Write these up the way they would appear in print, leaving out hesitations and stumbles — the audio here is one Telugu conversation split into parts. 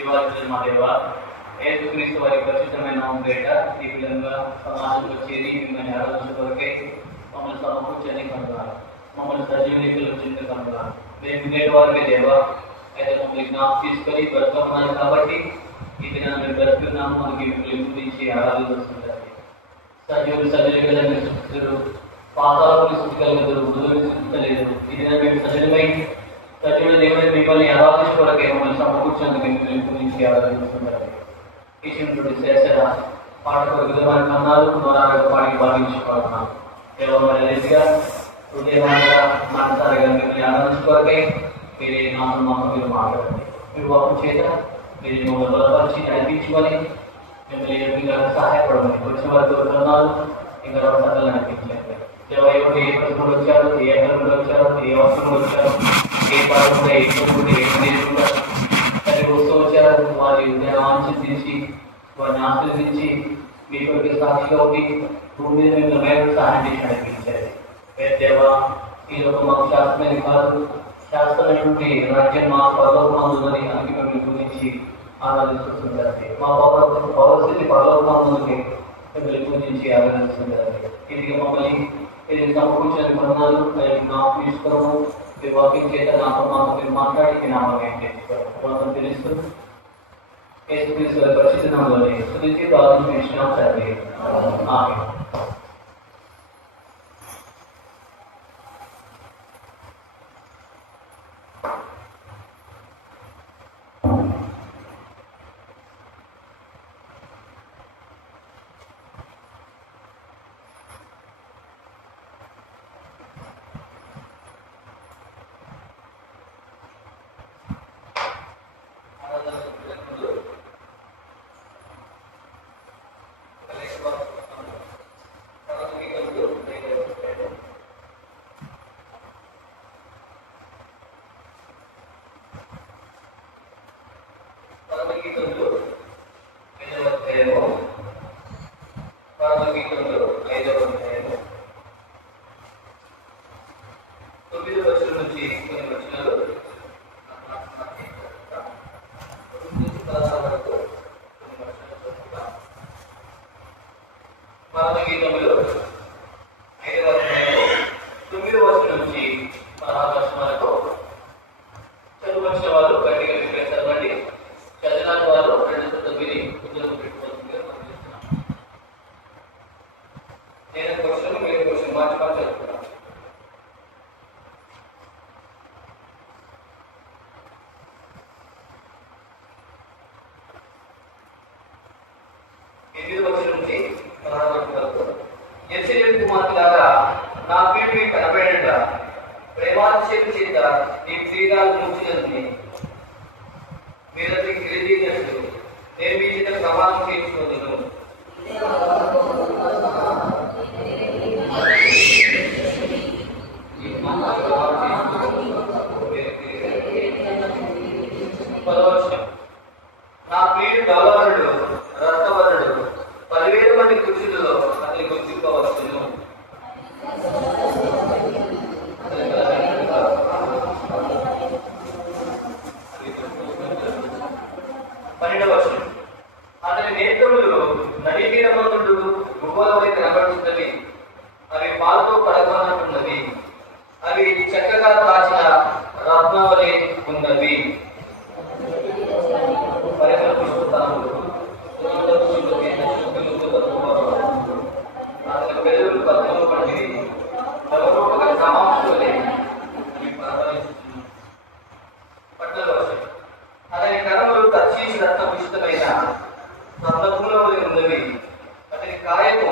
జీవాధిపతి మా దేవ యేసుక్రీస్తు వారి పరిశుద్ధమైన నామం పేరిట ఈ విధంగా సమాజంలో చేరి మిమ్మల్ని ఆరాధించే కొరకై మమ్మల్ని సమకూర్చని కనుగొన్నారు. మమ్మల్ని సజీవనీకులు చింత కనుగొన్నారు. మేము నేటి వారికి దేవ అయితే మమ్మల్ని జ్ఞాపకం తీసుకొని బ్రతుకున్నాను కాబట్టి ఈ దినాన్ని మేము బ్రతుకున్నాము. మనకి మిమ్మల్ని గురించి ఆరాధిస్తుంటారు. సజీవులు సజీవులు పాతాలను సృష్టికలుగుతారు, మృదువులు సృష్టించలేదు. ఈ దినం మేము సజీవమై సజీవుల దేవుని మిమ్మల్ని ఆరాధించుకోవడానికి మమ్మల్ని సమకూర్చినందుకు మిమ్మల్ని గురించి ఆరాధిస్తుంటారు. ఇచ్చినటువంటి శేషర పాటకు విధమైన కన్నాలు నోరాగ పాటికి భావించుకోవాలన్నాం. దేవమరిగా హృదయమంగా మనసారిగా మిమ్మల్ని ఆరాధించుకోవడమే మీరే నామం మీరు మాట్లాడండి. మీ వాకు చేత మీరు మమ్మల్ని బలపరిచి నడిపించుకొని మిమ్మల్ని ఏ విధంగా సహాయపడమని వచ్చిన వారితో కన్నాలు ఇంకా రవసంగా నడిపించండి. దేవ ఎవరు ఏ ప్రశ్నలు వచ్చారు, ఏ అగ్రంలో వచ్చారు, ఏ వస్త్రంలో వచ్చారు, ఏ పాఠంలో ఏ చదువుకుంటే ఏ నేర్చుకుంటారు, అది వస్తూ వచ్చారు. వారి ఆశించి వారిని ఆశీర్వదించి మీ కొరకు సాక్షిగా ఉండి భూమి మీద మిమ్మల్ని మేరకు సహాయం చేసి నడిపించారు. దేవ ఈ లోకం మాకు శాస్త్రమైన కాదు, శాస్త్రమైనటువంటి రాజ్యం మా పరలోకమందుని అందుకే మిమ్మల్ని గురించి ఆరాధిస్తుంటారు. మా పౌరస్థితి పరలోకమందుని మిమ్మల్ని గురించి ఆరాధిస్తుంటారు. ఇది మమ్మల్ని సమకూర్చిన కొన్నాళ్ళు నాకు తీసుకోవడం మీ వాక్యం చేత నాతో మాకు మీరు మాట్లాడి నామం తెలుస్తూ యేసుక్రీస్తు పరిశుద్ధ నామములోనే స్తుతించి ప్రార్థించుచున్నాం తండ్రి. ఆమేన్. కుమార్తెలాగా నా పీఠ మీకు కనబడేట ప్రేమాతిశయం చేత ఈ క్రీడాలు ముచ్చినది మీరు అతనికి తెలియజేసినట్టు నేను మీ చేత ప్రమాణం చేయించుకోదును. నా ప్రియుడు డౌలవరుడు రక్తవరుడు 10,000 మంది పురుషులలో అతని గుర్తింపవచ్చును. అతని నేత్రములు నదీతీరమందుడు గువ్వలవై కనబడుతున్నవి. అవి పాలతో కడగనట్టున్నవి. అవి చక్కగా దాచిన రత్నవలే ఉన్నవి. అతని కరములు తర్శీషు రక్తపుష్టమైన స్వర్ణభూములవలె ఉన్నవి. అతని కాయము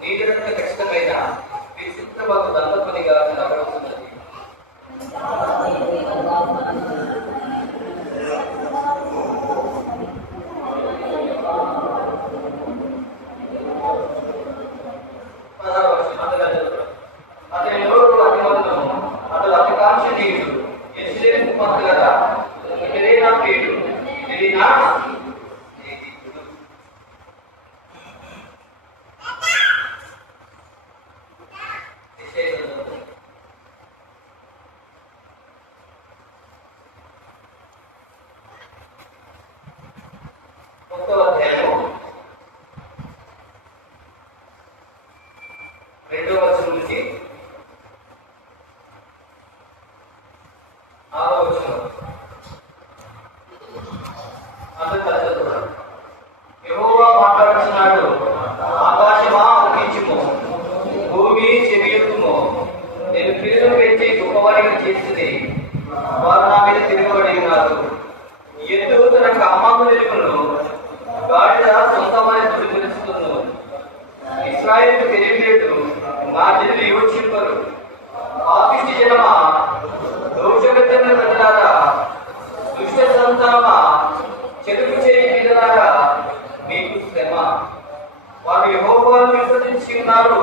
నీటి రక్త ఖచ్చితమైన విచిత్రమైన దండపనిగా కనబడుతున్నది. అతని నోరు అతిమందము, అతడు అతికాంక్షణీయుడు. యెరూషలేము కుమార్తెలారా, ఇతడే నా ప్రియుడు, ఇతడే నా అందరూ కలిసి యెహోవా మాట్లాడుతున్నాడు, ఆకాశమా ఊహించుము, భూమి చెవియొక్కుము, నేను క్రియలు పెంచి గొప్పవారిగా చేసింది వారు నా మీద తిరగబడి ఉన్నారు. ఎద్దు తన కామము వెలుగును, గాడిద సొంతమైన దుర్గరిస్తును. ఇశ్రాయేలు తెలియలేదు, నా జనులు యోచింపరు. పాపిష్టి జనమా, దోషగతిన ప్రజలారా, దుష్ట సంతానమా, చెరుకు చేయి పిల్లలారా, మీకు శ్రమ. వారు యెహోవాను విశ్వసించి ఉన్నారు,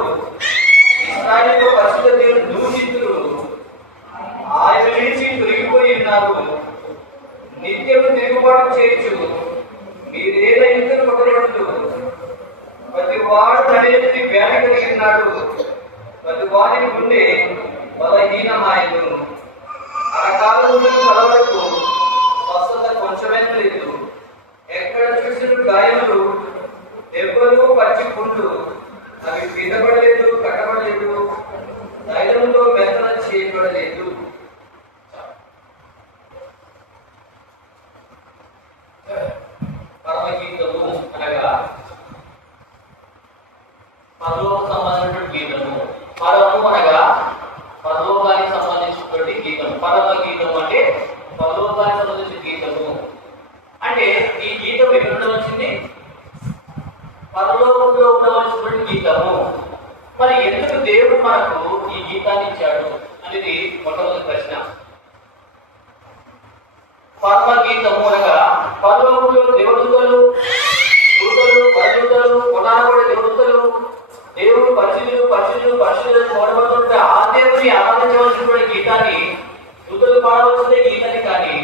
ఇశ్రాయేలు పరిశుద్ధ దేవుని దూషితులు. ఆయన నుంచి తొలగిపోయి ఉన్నారు, నిత్యము తిరుగుబాటు చేయొచ్చు. మీరేదో ఇద్దరు కొట్టబడుతూ ప్రతి వాడు తనెత్తి వ్యాధి కలిగి ఉన్నాడు, ప్రతి వాడి గుండె బలహీనమాయను. అరకాలంలో తల వరకు స్వస్థత కొంచెమైనా లేదు. ఎక్కడ చూసిన గాయములు, దెబ్బలు, పచ్చి పుండ్లు, అవి పిండబడలేదు, కట్టబడలేదు, తైలంతో మెత్తన చేయబడలేదు. పరమగీతము అనగా పరలోక సంబంధించిన గీతము. పరము అనగా పరలోకానికి సంబంధించినటువంటి గీతం. పరమ గీతం అంటే పరలోకానికి సంబంధించిన గీతము. అంటే ఈ గీతం ఎక్కడ ఉండవచ్చింది? పరలోకంలో ఉండవలసినటువంటి గీతము. మరి ఎందుకు దేవుడు మనకు ఈ గీతాన్ని ఇచ్చాడు అనేది మొట్టమొదటి ప్రశ్న. పరమ గీతము అనగా పరలోకంలో దేవదూతలు, దూతలు, పరిశుద్ధులు, కొనాడబడే దేవదూతలు, దేవుడు పరిశుద్ధులను కోరబడుతుంటే ఆ దేవుని ఆరాధించవలసినటువంటి గీతాన్ని, దూతలు పాడవలసిన గీతాన్ని, కానీ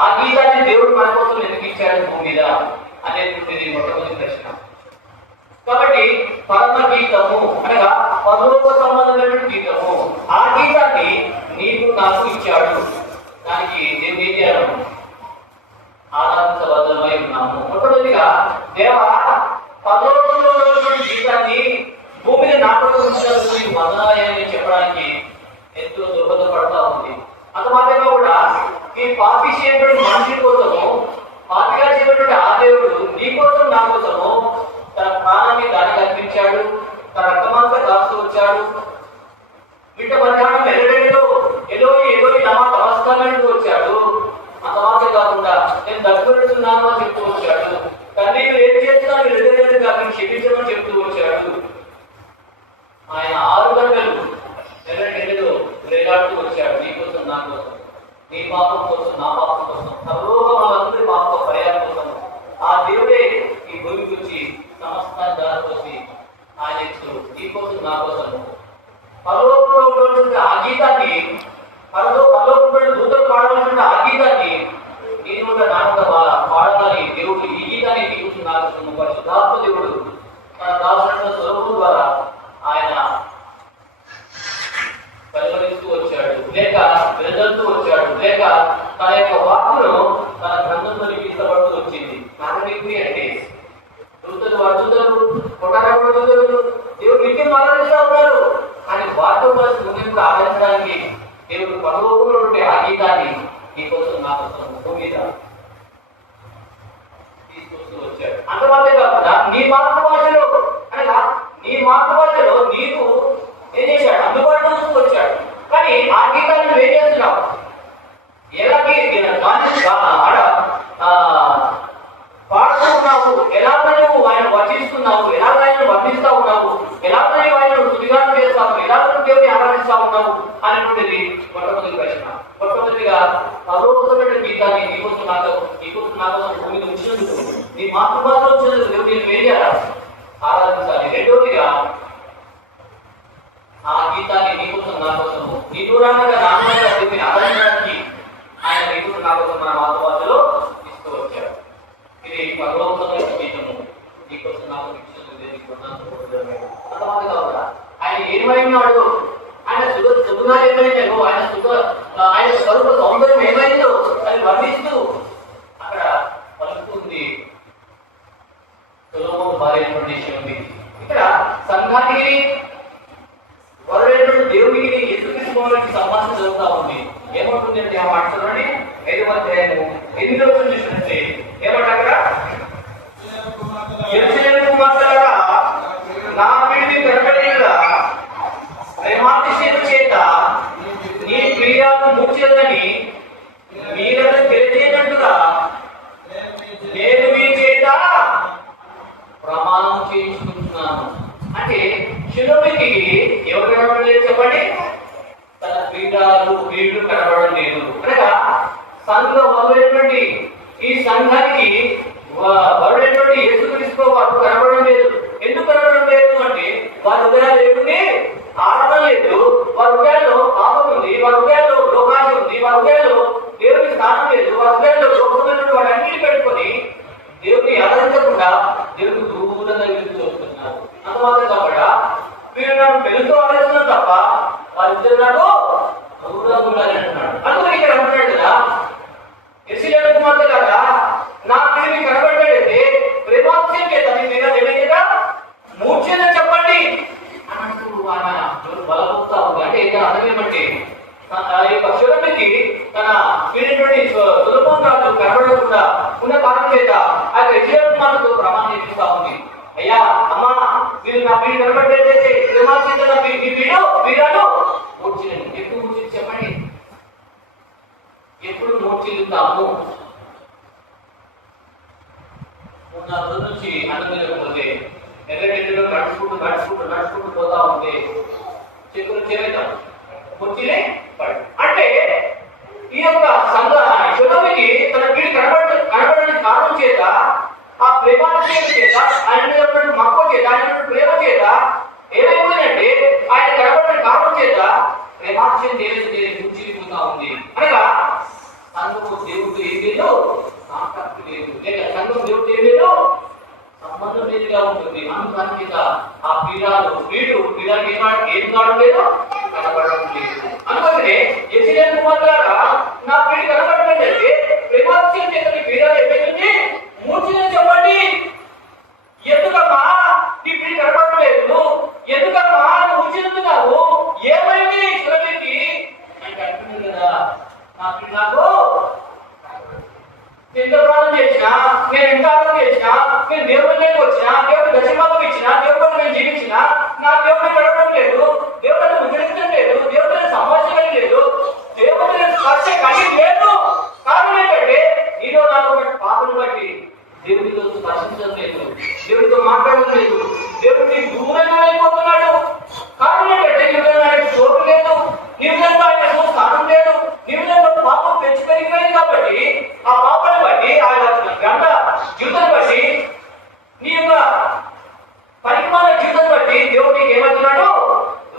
ఆ గీతాన్ని దేవుడు మన కోసం ఎందుకు ఇచ్చాడు భూమి మీద అనేటువంటిది మొట్టమొదటి ప్రశ్న. కాబట్టి పరమ గీతము అనగా పరలోక సంబంధమైనటువంటి గీతము. ఆ గీతాన్ని నీకు నాకు ఇచ్చాడు. దానికి దేవుడు ఏం చేయాలి? ఆరాధించబద్ధమై ఉన్నాము. మొట్టమొదటిగా దేవ పరలోకంలో ఉన్నటువంటి గీతాన్ని భూమిని నాటకం ఉంచినందుకు వందనాలని చెప్పడానికి ఎంతో దుర్బోధపడతా ఉంది. అంత మాత్రమే కూడా ఈ పాపి చేయబడిన మనిషి కోసము, పాపిగా చేయబడిన ఆ దేవుడు నీ కోసం నా కోసము తన ప్రాణాన్ని దానికి అర్పించాడు, తన రక్తమంతా కాస్తూ వచ్చాడు. మిట్ట మధ్యాహ్నం ఎల్లడేలో ఏదో నమా నమస్కారానికి వచ్చాడు. అంత మాత్రం కాకుండా నేను దగ్గరున్నాను అని చెప్తూ వచ్చాడు. తండ్రి మీరు ఏం చేస్తున్నా మీరు ఎదురైనది కాదు క్షమించమని చెప్తూ వచ్చాడు. ఆయన 6 గంటలు ఎల్లడేలో వేలాడుతూ వచ్చాడు. నీ కోసం, నా కోసం, నీ పాపం కోసం, నా పాపం కోసం, సర్వోగములందరి పాప భయాల కోసం ఆ దేవుడే ఈ భూమికి వచ్చి సమస్తాన్ని దారిపోసి ఆయన నీ కోసం, నా కోసం పరలోకంలో ఉన్నటువంటి ఆ గీతాన్ని, పరలోకంలో దూతలు పాడవలసిన ఆ గీతాన్ని నేను నాటక పాడాలి. దేవుడు ఈ గీతాన్ని నీకు నాకు పరిశుద్ధాత్మ దేవుడు తన దాసుల స్వరూపం ద్వారా ఆయన పరిగణిస్తూ వచ్చాడు, లేక వెదలుతూ వచ్చాడు, లేక తన యొక్క వాక్కును తన గ్రంథంలో లిఖించబడుతూ వచ్చింది. నాటకీ అంటే దూతలు కొట్టారబడి దూతలు దేవుడు నిత్యం ఆరాధిస్తూ ఉన్నారు. కానీ వార్త ముందు ఆరాధించడానికి దేవుడు పరలోకంలో ఆ గీతాన్ని నీ కోసం, నా కోసం భూమి మీద తీసుకొస్తూ వచ్చాడు. అంతమాత్రమే కాకుండా నీ మాతృభాషలో అనగా నీ మాతృభాషలో నీకు ఏం చేశాడు? అందుబాటులో తీసుకొచ్చాడు. కానీ ఆ గీతాన్ని నువ్వు ఏం చేస్తున్నావు? ఎలాగే ఆడ పాడుతూ ఉన్నావు, ఎలాగ నువ్వు ఆయన వర్ణిస్తున్నావు, ఎలాగ ఆయన వర్ణిస్తా ఉన్నావు, ఎలాగ ఆయన తుదిగానం చేస్తావు, ఎలాగ దేవుని ఆరాధిస్తా ఉన్నావు అనేటువంటిది మొట్టమొదటి ప్రశ్న. మొట్టమొదటిగా పరలోకమైన గీతాన్ని నీకోసం నాకు భూమి ఉంచినందుకు, నీ మాతృభాషలో వచ్చినందుకు దేవుడు నేను ఏం చేయాలి? ఆరాధించాలి. రెండవదిగా ఆ గీతాన్ని నీకోసం, నా కోసము, నీ దూరాలుగా నాన్నగా దేవుని ఆరాధించడానికి ఆయన నీకోసం, నా కోసం మన మాతృభాషలో ఇస్తూ వచ్చాడు. ఇది పరలోకమైన గీతము. నీకోసం నాకు అంతమంది కాకుండా ఆయన ఏమైనాడు, ఆయన సుగుణాలు ఏమైనాడు, ఆయన స్వరూప సౌందర్యం ఏమైందో అని వర్ణిస్తూ అక్కడ పలుకుతుంది. సొలొమోను భార్య ఉంది. ఇక్కడ సంఘానికి వరుడైనటువంటి దేవునికి యేసుక్రీస్తుకి సంబంధం జరుగుతూ ఉంది. ఏమంటుంది అంటే ఆ మాట చూడండి, 5వ అధ్యాయము 8వ వచనం చూసినట్టే ఏమంటే అక్కడ దానికి వరుడైనటువంటి యేసుక్రీస్తు వారు కనబడడం లేదు. ఎందుకు కనబడడం లేదు అంటే వారి హృదయాలు లేకుంటే ఆడటం లేదు, వారి హృదయాల్లో పాపం ఉంది, వారి హృదయాల్లో లోకాశ ఉంది, వారి హృదయాల్లో దేవుని స్థానం లేదు, వారి హృదయాల్లో లోకమైనటువంటి వాటి అన్నిటి పెట్టుకొని దేవుని ఆదరించకుండా దేవుని దూరంగా వెళ్తూ వస్తున్నారు. అంత మాత్రం కాబట్టి మీరు నాకు వెళుతూ ఆలోచిస్తున్నారు తప్ప వారిద్దరు నాకు దూరంగా ఉండాలి అంటున్నాడు. అందుకని ఇక్కడ అంటున్నాడు కదా, ఎస్సీలేని కుమార్తె కదా నా పిల్లలు కనబడ్డాడైతే ప్రేమాక్షయం చేత మీ మీద ఏమైందా మూర్ఛని చెప్పండి అన్నట్టు ఆయన బలపరుస్తా ఉంది. అంటే ఇక్కడ అర్థం ఏమంటే ఆ యొక్క శివుడికి తన వీడినటువంటి సులభం రాజు కనబడకుండా ఉన్న కారణం చేత ఆ ఎస్సీలేని కుమార్తెతో ప్రమాణం చేపిస్తా ఉంది. అయ్యా అమ్మా మీరు నా పీడి కనబడ్డైతే ప్రేమాక్షయం మీ పీడు వీరాలు మూర్ఛని ఎప్పుడు మూర్ఛని చెప్పండి, ఎప్పుడు మూర్ఛిల్లుతాము? ఉన్న రోజు నుంచి అన్నపోతే ఎర్రగడ్డలో నడుచుకుంటూ పోతా ఉంటే చెక్కులు చేరేద్దాం మూర్ఛిలే పడు. అంటే ఈ యొక్క శునమికి తన వీడి కనబడడానికి కారణం చేత ఆ ప్రేమాక్షేమ చేత ఆయన మక్కువ చేత ఆయన ప్రేమ చేత ఏమైపోయిందంటే ఆయన కనబడడానికి కారణం చేత ప్రేమాక్షేమ దేవుడి మూర్ఛిల్లిపోతా ఉంది. అనగా సంఘము దేవుడు ఏం లేదు, కాంటాక్ట్ లేదు, లేక సంఘం దేవుడు ఏం లేదు, సంబంధం లేదుగా ఉంటుంది. అందుకని ఆ పీడానికి ఏం కావడం లేదు, కనబడడం లేదు. అందుకనే ఎస్సీలేని కుమార్తెలారా నా పీడి కనబడలేదంటే ప్రేమాక్షయం చేత నీ పీడాలు ఏమైతుంది మూర్ఛని చెప్పండి. ఎందుకమ్మా నీ పీడి కనబడడం లేదు, ఎందుకమ్మా నువ్వు మూర్ఛిల్లుతున్నావు, ఏమైంది శిలకి అంటే అంటుంది కదా, నా పీడి నాకు ఎంత ప్రాణం చేసినా, నేను ఎంత ఆనందం చేసినా, నేను దేవుడికి వచ్చినా, దేవుడు దశమాపం ఇచ్చినా, దేవుడు నేను జీవించినా నా దేవుడిని గడపడం లేదు, దేవుడిని ఉద్ధరించడం లేదు, దేవుడిని సంభాషణ లేదు, దేవుడిని స్పర్శ కలిగి లేదు. కారణం ఏంటంటే నీలో నాలో పాపను బట్టి దేవుడితో స్పర్శించడం లేదు, దేవుడితో మాట్లాడడం లేదు, దేవుడిని దూరంగా అయిపోతున్నాడు. కారణం ఏంటంటే నీలో నాకు చోటు లేదు, నీలో ఆయనకు స్థానం లేదు, నీలో పాపం పెంచి పెరిగిపోయింది. కాబట్టి ఆ పాపాన్ని బట్టి ఆ గంట జీవితాన్ని బట్టి నీ యొక్క పరిమాణ జీవితాన్ని బట్టి దేవుడు నీకు ఏమంటున్నాడు,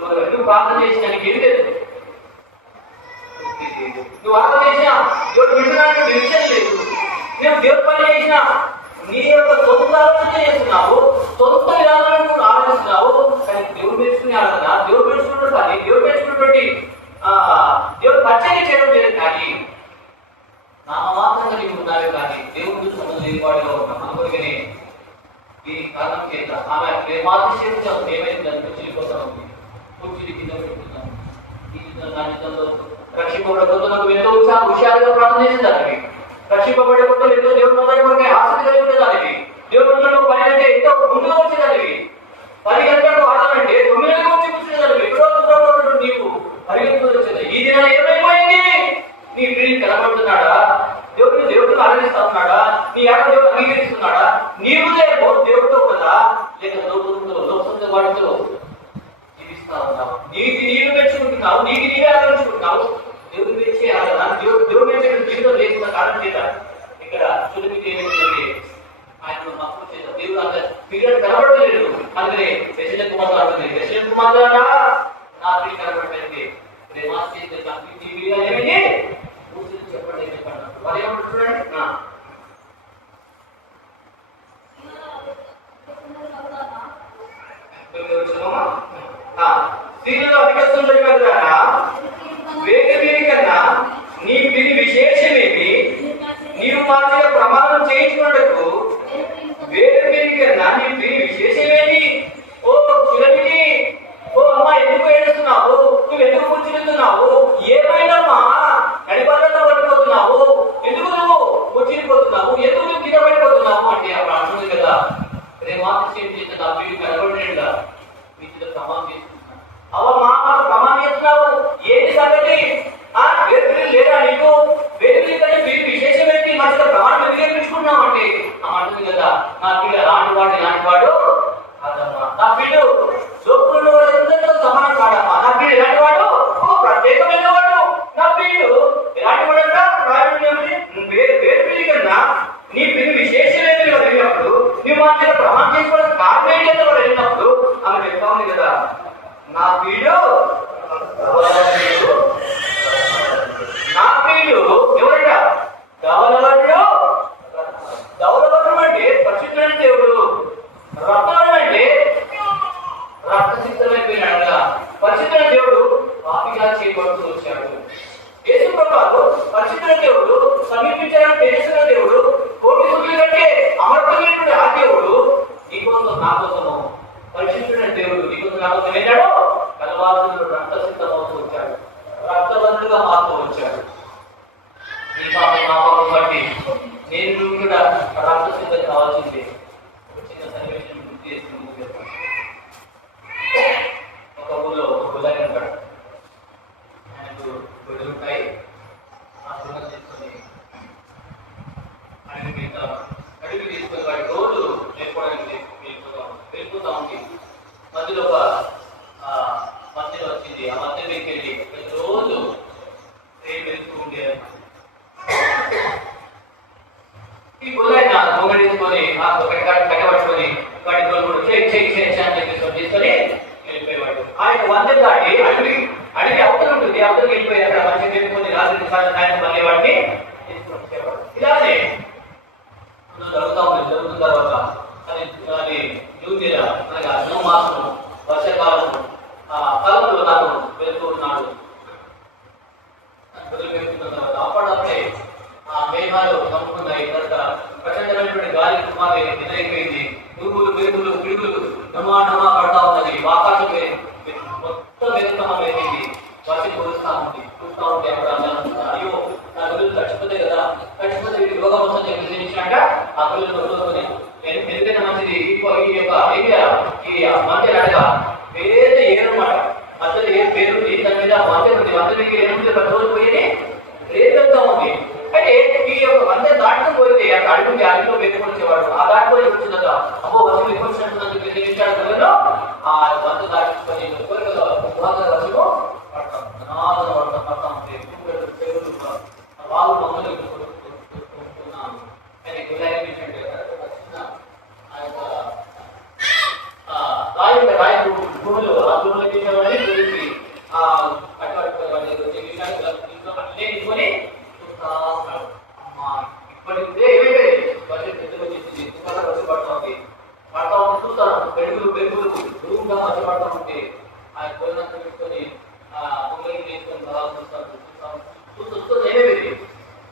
నువ్వు ప్రార్థన చేసిన నీకు ఏమి లేదు, నువ్వు ఆరాధన చేసినా దేవుడు వింటున్నాడు నిరీక్షణ లేదు, నువ్వు దేవుడి పని చేసినా నీ యొక్క సొంత ఆలోచన చేస్తున్నావు, సొంత విధానాలను నువ్వు ఆలోచిస్తున్నావు. కానీ దేవుడు నేర్చుకునే ఆలోచన, దేవుడు నేర్చుకున్నటువంటి పని, దేవుడు నేర్చుకున్నటువంటి దేవుడు పరిచయం చేయడం లేదు. కానీ నామమాత్రంగా నీవు ఉన్నావే కానీ దేవుడు సంబంధం లేని వాడిగా ఉన్నాం. అందుకనే దీనికి కారణం చేత ఆమె ప్రేమాతిశయం ఏమైందని చెల్లిపోతా ఉంది, కూర్చుని కింద పెట్టుకున్నాం. ఈ జీవితంలో రక్షింపబడబోతున్నకు ఎంతో హుషారుగా ప్రార్థన చేసేదానికి, రక్షింపబడే కొత్త ఎంతో దేవుడు కొరకే ఆసక్తి కలిగి ఉండేదానికి, దేవుడు పని అంటే ఎంతో ముందుగా వచ్చేదానికి, 10 గంటలకు ఆడాలంటే 9 గంటలకు వచ్చి కూర్చునేదానికి, ఎక్కడో నీవు పరిగెత్తుకు వచ్చేది. ఈ దిన ఏమైపోయింది, నీ ప్రియుడు కనబడుతున్నాడా, దేవుడిని ఆరాధిస్తా ఉన్నాడా, నీ ఆడ దేవుడు అంగీకరిస్తున్నాడా, నీవు దేవుడితో కదా లేక లోకంతో వాడితో జీవిస్తా ఉన్నావు, నీకు నీవు పెంచుకుంటున్నావు, నీకు నీవే ఆరాధించుకుంటున్నావు. దేవుడు పెంచే ఆరాధన దేవుడు పెంచే జీవితం లేకుండా కారణం చేత ఇక్కడ సులభి ఏమిటంటే ఆయన మక్కువ చేత దేవుడు అంత పీరియడ్ కనబడలేదు. అందుకనే ఎస్సీలేని కుమార్తె అంటుంది, ఎస్సీలేని కుమార్తెలారా నా ప్రియుడు కనబడలేదు, ప్రేమాక్షయం చేత ఏమైంది చెప్పండి చెప్పండి. వారు ఏమంటున్నాడు, స్త్రీలలో అధికస్తుండడు కదా వేరే కన్నా నీ పిరి విశేషమేమి, నీవు మా చేత ప్రమాణం చేయించుకున్నకు వేరే కన్నా నీ పిరి విశేషమేమి. ఓ శిలమికి, ఓ అమ్మ ఎందుకు ఏడుస్తున్నావు, నువ్వు ఎందుకు కూర్చుంటున్నావు, ఏమైనామా నడిపాలలో పడిపోతున్నావు, ఎందుకు నువ్వు కూర్చునిపోతున్నావు, ఎందుకు నువ్వు కింద పడిపోతున్నావు అంటే అప్పుడు అంటుంది కదా, ప్రేమాతిశయం చేత నా పిల్లలు కనబడేలా మీ చేత ప్రమాణం చేస్తున్నాను. అవ మా ప్రమాణం చేస్తున్నావు, ఏంటి సంగతి, వేరు లేదా నీకు, వేరు కంటే మీరు విశేషం ఏంటి, మా చేత ప్రమాణం ఎందుకు నేర్పించుకున్నావు అంటే అంటుంది కదా, నా పిల్లలు అలాంటి వాడు కాదమ్మా, నా పిల్లలు లోకంలో అందరితో సమానం కాడమ్మా, నా పిల్లలు ఎలాంటి వాడు, ప్రత్యేకమైన వాడు, నా పిల్లలు ఎలాంటి వాడంట వేరు కన్నా నీ మధ్యలో ప్రమాణం చేసుకోవడం కారణం ఏంటంటే వాడు వెళ్ళినప్పుడు ఆమె చెప్తా ఉంది కదా, నా ప్రియుడు నా ప్రియుడు ఎవరంట? ధవలవర్ణుడు. ధవలవర్ణం అంటే పరిశుద్ధుడైన దేవుడు. రత్నం అంటే రక్తసిద్ధమైపోయినాడుగా. పరిశుద్ధుడైన దేవుడు పాపిగా చేయబడుతూ వచ్చాడు. యేసు ప్రభువు పరిశుద్ధుడైన దేవుడు, సమీపించడానికి తెలుసుకున్న దేవుడు, కోటి సూర్యుల కంటే అమర్తమైనటువంటి ఆ దేవుడు నీ కోసం నా కోసము పరిశుద్ధుడైన దేవుడు నీ కోసం నా కోసం వెళ్ళాడు. కలవారుడు రక్తసిద్ధమవుతూ వచ్చాడు, రక్తవంతుడుగా మారుతూ వచ్చాడు. నీ పాప నా పాపం బట్టి నేను కూడా రక్తసిద్ధం కావాల్సిందే. చిన్న సన్నివేశం గుర్తు చేసుకుని ఒక ఊళ్ళో ఒక గులాయి ఉంటాడు. ఆయనకు గొడవలు ఉంటాయి. ఆ గుణం తీసుకొని అడిగి తీసుకొని వాడి రోజు లేకపోవడానికి వెళ్ళిపోతా ఉంది. మధ్యలో ఒక మధ్యలో వచ్చింది. ఆ మధ్య మీకు వెళ్ళి ప్రతిరోజు ట్రైన్ వెళ్తూ ఉండేది. ఈ గులాయి దొంగ తీసుకొని కట్టబట్టుకొని వాడి కూడా అని చెప్పేసి తీసుకొని వెళ్ళిపోయేవాడు. ఆయన వంద దాటి అడిగి అవతల ఉంటుంది. అవతలకి వెళ్ళిపోయి అక్కడ మంచిగా పెట్టుకొని రాత్రి సాయంత్రం మళ్ళీ వాడిని తీసుకొని వచ్చేవాడు. ఇలానే జరుగుతున్న తర్వాత అది జూన్ నెల అనగా జూన్ మాసం వర్షాకాలం కాలంలో నాకు వెళ్తూ ఉన్నాడు. వదిలిపెట్టుకున్న తర్వాత అప్పుడప్పుడే ఆ మేఘాలు కమ్ముకున్నాయి. తర్వాత ప్రచండమైనటువంటి గాలి తుఫాను ఎదురైపోయింది. పురుగులు పెరుగులు పిడుగులు నమా పడతా ఉన్నది. ఆకాశం మొత్తం వెనుకమం వేసింది. వర్షం కురుస్తా ఉంది. చూస్తూ ఉంటే అప్పుడు అయ్యో నా గుళ్ళు చచ్చిపోతే కదా, చచ్చిపోతే వీటికి రోగం వస్తుంది చెప్పి తెలిసినాక ఆ గుళ్ళు వదులుకొని ఎందుకైనా మంచిది ఈ యొక్క మధ్య నడక పేద ఏరన్నమాట. మధ్యలో ఏ పేరు దాని మీద మధ్య ఉంది. మధ్య మీకు ఏముంది ప్రతి రోజు పోయి రేదంతా ఉంది. అంటే ఈ యొక్క వంద దాటుకు పోతే అక్కడ అడుగుంది అడిగిలో పెట్టుకొచ్చేవాడు. ఆ దాటిలో వచ్చిందట అమ్మో వర్షం ఎక్కువ వచ్చినట్టు ఆ వంద దాటుకొని వర్షము పడతాం పడతా ఉంటే వాళ్ళు మమ్మల్ని ఆయన గులాయి రాయ భూములు ఆ భూములు తీసేవాడి గురించి అట్లే చూస్తా ఉన్నాడు. ఇప్పటికే ఏమైపోయింది వర్షం పెద్దగా వచ్చేసింది. తుఫాను వర్షం పడతా ఉంది చూస్తాను. పెరుగులు దూరంగా వర్షం పడతా ఉంటే ఆయన భోజనంతా పెట్టుకొని పొంగలి తీసుకొని చూస్తూ ఏమైపోయింది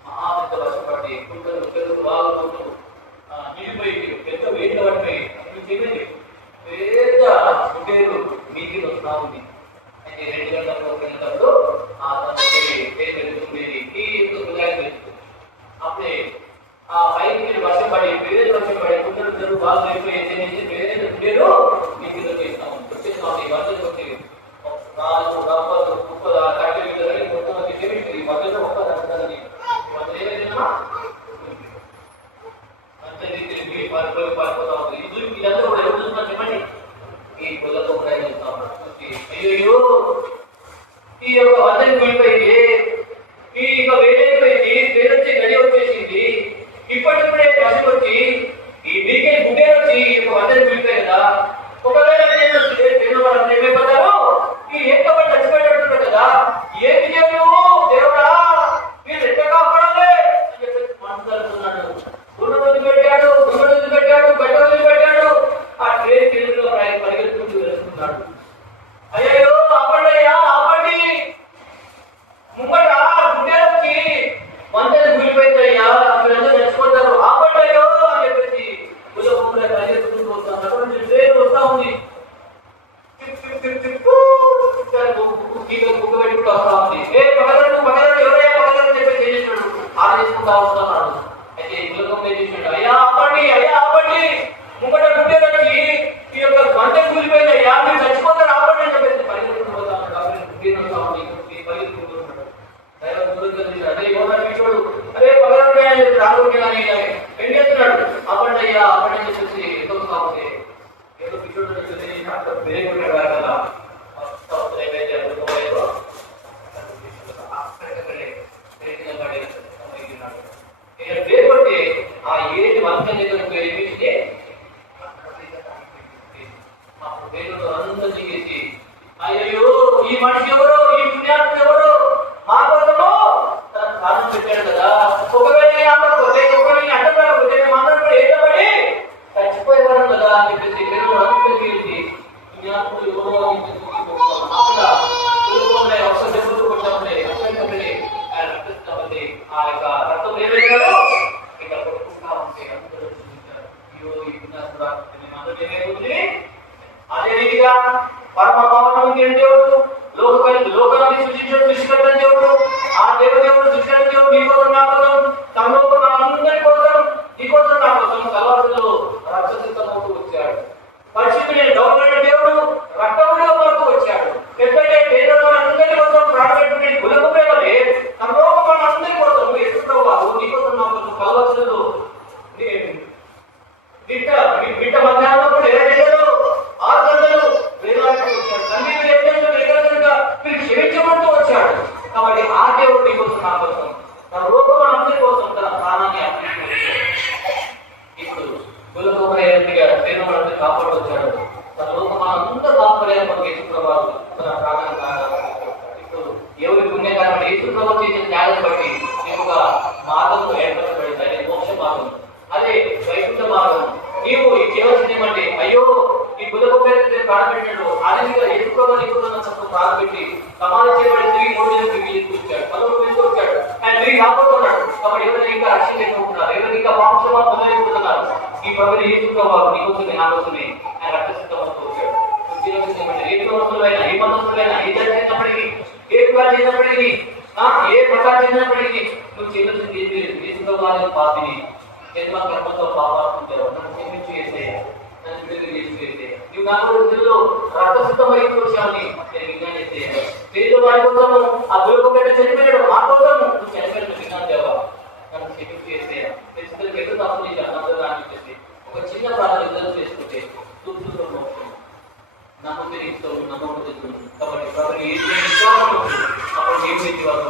మహాపెద్ద వర్షం పడి కుంటలు పెరుగు బాగా నిండిపోయి పెద్ద వేడిగా పడిపోయి ఏమైంది పేద గుడ్డేరు మీదికి వస్తా ఉంది. అయితే 2 గంటలకు వెళ్ళినప్పుడు ఆ పెరుగుతుంది అప్పుడే ఆ పైకి వర్షం పడి పేరు వర్షం పడి కుంటలు పెరుగు బాగా అయిపోయి పేద గుడ్డేరు మీదికి వచ్చేస్తాం. వచ్చేస్తాం వర్షం వచ్చి రాళ్ళు రప్పలు కుప్పలు కట్టెలు మొత్తం వచ్చి మధ్యలో ఒక్క తగ్గదని ఏదైనా తిరిగి పారిపోతా ఉంది. ఇదంతా కూడా ఎవరు చూస్తున్నారు చెప్పండి? ఈ పొలతో కూడా చూస్తా ఉన్నారు. అయ్యో ఈ యొక్క వద్దకి వెళ్ళిపోయింది, ఈ యొక్క వేడైపోయింది, పేరొచ్చి గడి వచ్చేసింది. ఇప్పటిప్పుడే వర్షం వచ్చి ఈ మీకే గుడ్డే వచ్చి ఈ యొక్క వద్దకి వెళ్ళిపోయి కదా. ఒకవేళ నేను వాళ్ళు ఏమైపోతారు ఈ ఏకబడి చచ్చిపోయేటట్టు కదా. ఏమి చేయను దేవుడా మీరు ఎంత కాపాడాలి అని చెప్పేసి మాట్లాడుతున్నాడు. గుండె వదిలిపెట్టాడు, గడ్డ వదిలిపెట్టాడు. ఆ ట్రైన్ చేతుల్లో పరిగెత్తుకుంటూ వెళ్తున్నాడు. అయ్యో ఆపండి ముంగట గుడ్డే వచ్చి మంటలు గురిపోయిందయ్యా, మీరందరూ చచ్చిపోతారు, ఆపండి అయ్యో అని చెప్పేసి గుళ్ళ పరిగెత్తుకుంటూ వస్తాను. అటువంటి ట్రైన్ వస్తా ఉంది. బుక్క పెట్టుకుంటూ వస్తా ఉంది. పగలడు ఎవరయ్యా పగలడు చెప్పేసి ఏం చేసినాడు? ఆదేశించుకుంటా వస్తున్నాడు. అయితే గుళ్ళకం ఏం చేసినాడు? అయ్యా ఆపండి ముంగట గుడ్డే వచ్చి ఈ యొక్క మంట కూలిపోయిందయ్యా, మీరు చచ్చిపోతారు, ఆపండి అని చెప్పేసి పరిగెత్తుకుంటూ పోతా పరిగెత్తుకుంటున్నాడు. దైవం దూరం అదే యోగా చూడు, అరే పగలడు అని చెప్పి రాకుండా ఏం చేస్తున్నాడు? ఆపండి అయ్యా ఆపండి అని చెప్పేసి ఎంతో కాకపోతే ఏదో కిషోర్ పెరుగుంటాడు కదా పేరుపడితే ఆ 7 వంశం దగ్గరకు వెళ్ళిపిస్తే పేరుతో అంతా దిగేసి అయ్యో ఈ మనిషి ఎవరు, ఈ పుణ్యాత్ముడు ఎవరు, మా కోసము తన ప్రాణం పెట్టాడు కదా, ఒకవేళ అమ్మకపోతే ఒకవేళ అడ్డపడకపోతే మేమందరం కూడా ఏదపడి చచ్చిపోయేవారు కదా అని చెప్పేసి పేరు అంతా దిగేసి పుణ్యాత్ముడు ఎవరు అని ఆ యొక్క రక్తం ఏమైనాడో ఇక్కడ కొట్టుకుంటా ఉంటే అందరూ చూపించారు. అయ్యో ఈ పుణ్యాత్ముడు అదే రీతిగా పరమ పావనం దేవుడు, లోకాన్ని సృష్టించడం దేవుడు, ఆ దేవుడు సృష్టించడం దేవుడు నీ కోసం నా కోసం తమ లోపల అందరి కోసం నీ కోసం నా కోసం కలవరలో రక్తసిద్ధమవుతూ వచ్చాడు. పరిస్థితిని డౌన్ దేవుడు రక్తంలో వరకు వచ్చాడు. ఎప్పుడైతే పేదలు అందరి కోసం ప్రాణపెట్టుకుని గులకమే వలె తమ లోపల అందరి కోసం ఎదుర్కోవాలి నీ కోసం నా కోసం కలవరలో బిడ్డ మధ్యాహ్నం కూడా 6 గంటలు వేలానికి వచ్చాడు. తండ్రి మీరు క్షమించబడుతూ వచ్చాడు. కాబట్టి ఆ దేవుడు నీ కోసం నా కోసం తన లోపల అందరి కోసం తన ప్రాణాన్ని అర్పించాడు. ఇప్పుడు గులకమైనట్టుగా పేదవాళ్ళని కాపాడొచ్చాడు. తన లోకమంతా కాపాడేయాలని మనకి యేసుప్రభువు తన ప్రాణాన్ని కాపాడాడు. ఇప్పుడు ఎవరి పుణ్యకారం యేసుప్రభువు చేసిన త్యాగం బట్టి నీకు ఒక మార్గం ఏర్పరచబడింది. అదే మోక్ష మార్గం, అదే వైకుంఠ మార్గం. నీవు చేయవలసింది ఏమంటే అయ్యో ఈ గులక పేరు ప్రాణపెట్టాడు అదేవిధంగా యేసుప్రభువు నీకు ప్రాణపెట్టి సమాధి చేయబడి తిరిగి 3 రోజులు తిరిగి వచ్చాడు. 11 రోజులు వచ్చాడు. ఆయన తిరిగి రాబోతున్నాడు. కాబట్టి ఎవరైనా ఇంకా రక్షణ లేకపోతున్నారు, ఎవరైనా ఇంకా మోక్షమా పొందలేకపోతున్నారు, ఈ ప్రభువు యేసుప్రభువు నీకోసమే నా కోసమే ఆయన రక్తసిద్ధమవుతూ వచ్చాడు. ఏ సంవత్సరాలైనా ఏ మతస్థులైనా ఏ జాతి అయినప్పటికీ ఏ కులాలు చేసినప్పటికీ ఏ ప్రకారం చేసినప్పటికీ నువ్వు చేయవలసింది ఏం లేదు. యేసుప్రభువు పాపిని జన్మ కర్మతో పాపాడుతుంటావు, నన్ను క్షమించి వేసేయ, నన్ను విడుదల చేసి వేసేయ. నువ్వు నా రోజుల్లో రక్తసిద్ధమై వచ్చావని నేను విజ్ఞానం చేసేయ. పేరు వారి కోసము ఆ గులకపేట చనిపోయాడు, మా కోసం నువ్వు చనిపోయిన విజ్ఞానం దేవా, నన్ను క్షమించి వేసేయ. తెలుసుకొని ఎదురు తప్పు చేసి అన్నది అని చెప్పేసి ఒక చిన్న ప్రార్థన ఇద్దరు చేసుకుంటే సూత్రులు మోక్షం నమ్మకం ఇస్తావు, నమ్మకం తెస్తుంది. కాబట్టి ప్రభుని విశ్వాసం అప్పుడు ఏం చేసి వారు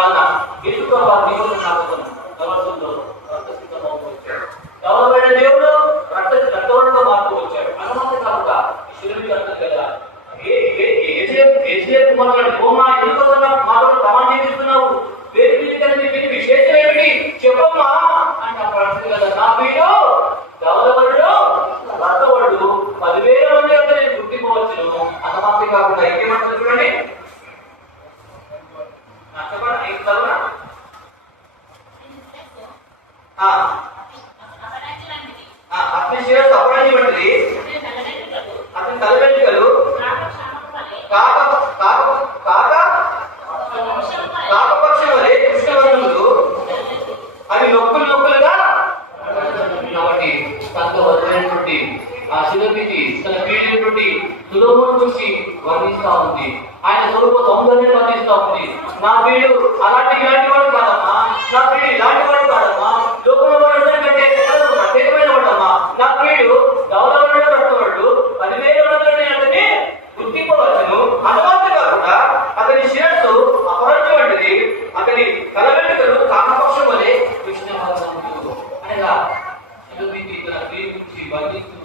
అలా ఎదుర్కొన్న వారు నీ కోసం నా కోసం కలవడంలో రక్తసిద్ధమవుతూ వచ్చాడు. కవలబడిన దేవుడు రక్తవర్ణంలో మారుతూ వచ్చాడు. అన్నమాట కాక శిలువుకి అర్థం కదా కుమారుడు ఓమా ఎందుకు మాతో ప్రమాణం చేస్తున్నావు, వేరు విశేషం ఏమిటి చెప్పమ్మా అంటే అప్పుడు అర్థం కదా. నా వీడు కవలబడు రక్తవడు 10,000 మంది అంటే నేను గుర్తింపవచ్చును అన్నమాట కాకుండా ఇంకేమంటారు చూడండి. అతని శిరస్సు అపరాధి వంటిది, అతని తల వెంట్రుకలు కాకపక్షం వలె కృష్ణవర్ణములు, అవి నొక్కులుగా. కాబట్టి తనతో వదిలేటువంటి ఆ శిలపికి తన పీడినటువంటి సులోమును చూసి వర్ణిస్తా ఉంది. ఆయన స్వరూప సౌందర్యం వర్ణిస్తా ఉంది. నా వీడు ఇలాంటి వాడు కాదమ్మా, నా వీడు ఇలాంటి వాడు కాదమ్మా, లోకంలో వాడు కంటే ప్రత్యేకమైన వాడమ్మా, నా వీడు గౌరవడు రక్తవాడు 10,000 మంది అంటే గుర్తింపవచ్చును. అన్నమాట కాకుండా అతని శిరస్సు అపరాధి వంటిది, అతని తల వెంట్రుకలు కాకపక్షం వలె కృష్ణవర్ణములు అనగా శిలపికి తన ప్రియుడి గురించి వర్ణిస్తూ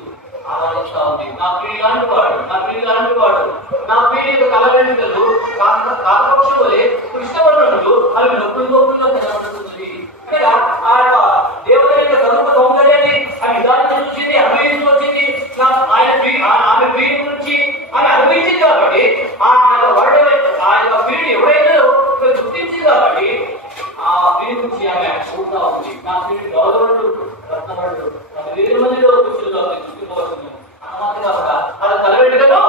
ఆరాధిస్తా ఉంది. నా ప్రియుడు లాంటి వాడు, నా ప్రియుడు లాంటి వాడు, నా ప్రియుడు తల వెంట్రుకలు కాకపక్షం వలె కృష్ణవర్ణములు, అవి నొప్పులుగా కనబడుతుంది. అనగా ఆ యొక్క దేవుని యొక్క స్వరూప సౌందర్యాన్ని ఆ విధానం వచ్చింది, అనుభవించి వచ్చింది. ఆమె ప్రియుడి గురించి ఆమె అనుభవించింది కాబట్టి ఆ యొక్క ప్రియుడు ఎవరైనా గుర్తించింది కాబట్టి ఆ ప్రియుడి గురించి ఆమె చూస్తూ ఉంది. నా ప్రియుడు గౌరవుడు రత్నపడు 10,000 మందిలో గుర్తింపవచ్చును అన్నమాట కాకుండా అది తల వెంట్రుకలు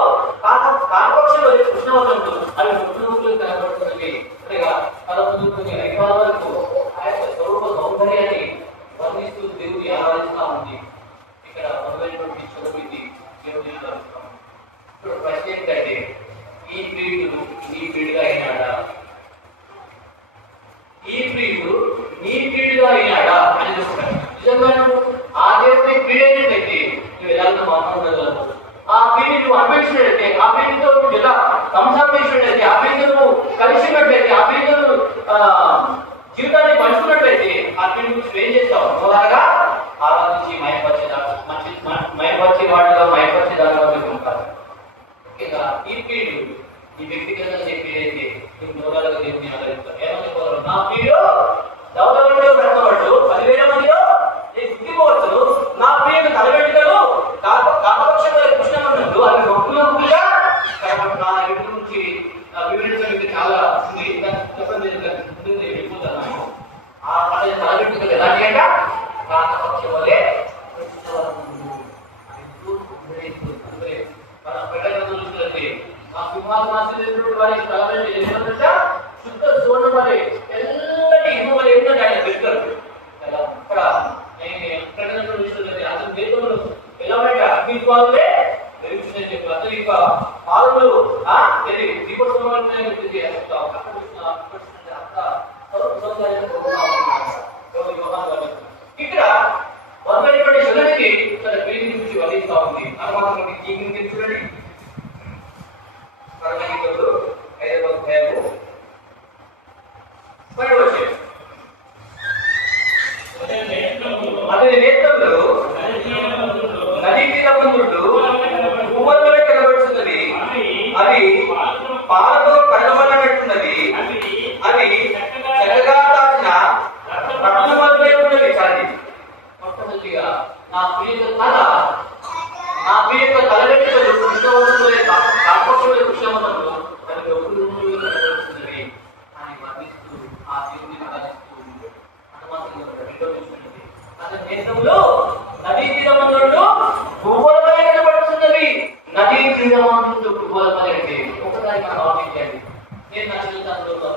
కాకపక్షంలో కృష్ణవర్ణములు, అవి నొప్పులు కనబడుతున్నవి. అనగా 11 వరకు ఆ యొక్క స్వరూప సౌందర్యాన్ని కాకపక్షి వలె మన ప్రకటన చూసినట్లయితే ఆ సింహాసనాసీనుడు వారికి తలపై ఏమంటే శుద్ధ సోన వలె తెల్లటి ఇనుము వలె ఉన్నది ఆయన పెట్టారు కదా. అక్కడ ప్రకటన చూసినట్లయితే అతని దేశంలో ఎలా ఉంటే అగ్నిజ్వాలలే వెలుగుతుందని చెప్పి అతని యొక్క పాలకులు దీపోత్సవాన్ని ఇక్కడ వందటువంటి జనానికి తన పెళ్లి గురించి వదిలిస్తా ఉంది. అనుమానం చూడండి పరమగీతంలో 5వ అధ్యాయము 12వ వచనం. అతని నేత్రములు నదీ తీరమందుడు భూమల్లో కనబడుతున్నది, అది పాలతో కడగబడినట్టున్నది, అది చక్కగా దాచిన రత్నమల్లై ఉన్నది. చాలి మొట్టమొదటిగా నా ప్రియుల తల వెంట్రుకలు కృష్ణవంతులే కాకపోతే కృష్ణవంతులు అది ఒకరు కనబడుతున్నది అని వర్ణిస్తూ ఆ దేవుని ఆరాధిస్తూ అతని దేశంలో నదీ తీరమందుడు భూగోళమై కనబడుతున్నది. నదీ తీరమందుడు భూగోళమై అంటే ఒకసారి మనం ఆలోచించండి. నేను నా చిన్నతనంలో